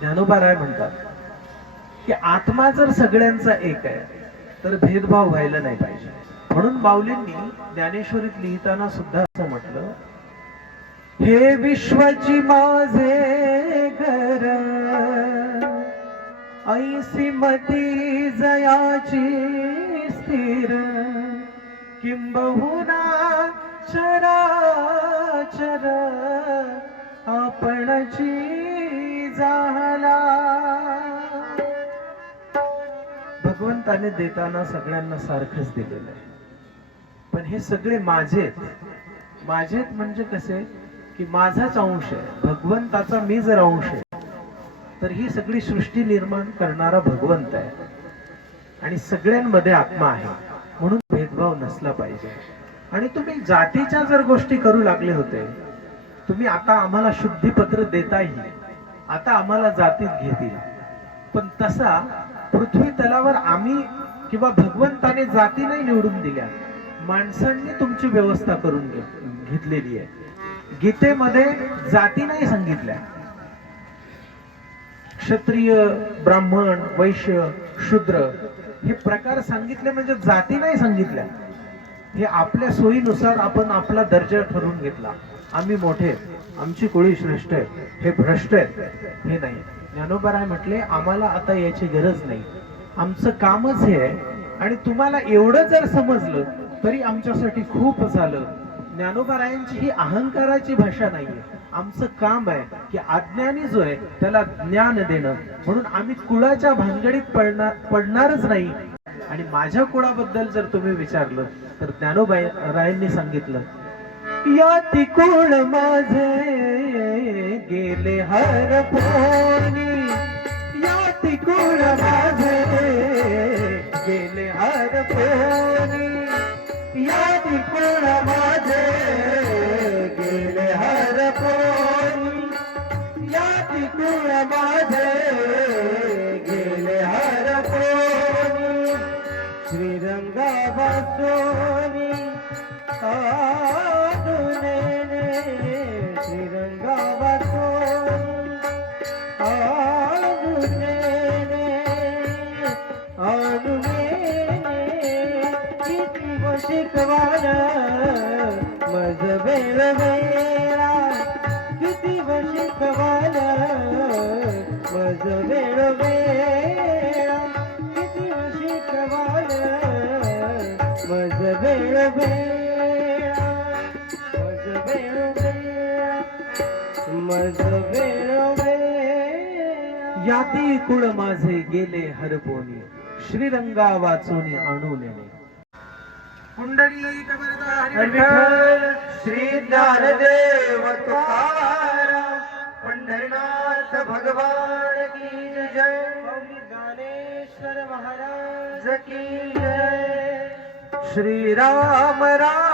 ज्ञानोबा राय म्हणतात की आत्मा जर सगळ्यांचा एक आहे तर भेदभाव व्हायला नाही पाहिजे. म्हणून माऊलींनी ज्ञानेश्वरीत लिहिताना सुद्धा असं म्हटलं हे विश्वाची माझे घर ऐसी मती जयाची स्थिर किंबहुना चरा चरा आपणची झाला भगवंताने देताना सगळ्यांना सारखंच दिलेलं आहे. पण हे सगळे माझेत. माझेत म्हणजे कसे? की माझाच अंश आहे. भगवंताचा मी जर अंश आहे तर ही सगळी सृष्टी निर्माण करणारा भगवंत आहे. आणि सगळ्यांमध्ये आत्मा आहे. म्हणून भेदभाव नसला पाहिजे. आणि तुम्ही जातीच्या जर गोष्टी करू लागले होते तुम्ही आता आम्हाला शुद्धीपत्र देताही आता आम्हाला जातीत घेतील. पण तसा पृथ्वी तलावर आम्ही किंवा भगवंताने जाती नाही निवडून दिल्या. माणसांनी तुमची व्यवस्था करून घेतलेली आहे. गीतेमध्ये जाती नाही सांगितल्या. क्षत्रिय ब्राह्मण वैश्य शूद्र हे प्रकार सांगितले म्हणजे जाती नाही सांगितल्या. हे आपल्या सोयीनुसार आपण आपला दर्जा ठरवून घेतला. आम्ही मोठे आमची कोळी श्रेष्ठ आहे हे भ्रष्ट आहेत हे नाही. ज्ञानोबराय म्हटले आम्हाला आता याची गरज नाही. आमचं कामच हे आहे. आणि तुम्हाला एवढं जर समजलं तरी आमच्यासाठी खूप झालं. ज्ञानोबारायांची ही अहंकाराची भाषा नाहीये. आमचं काम आहे की अज्ञानी जो आहे त्याला ज्ञान देणं. म्हणून आम्ही कुळाच्या भानगडीत पडणार पडणारच नाही. आणि माझ्या कुळाबद्दल जर तुम्ही विचारलं तर ज्ञानोबाई रायांनी सांगितलं या तिकोण माझे गेले हर पोणी या तिकोण माझे गेले हर पोणी शिकवान मज बेल वेळा किती व शिकवान मज बेळ वेळा किती व शिकवान मज बेळ वेळा. याती कुळ माझे गेले हरपोनी श्रीरंगा वाचोनी आणू नेणे. विठ्ठल श्री ज्ञानदेव पंढरनाथ भगवान की जय. ज्ञानेश्वर महाराज की जय. श्रीराम राम राम.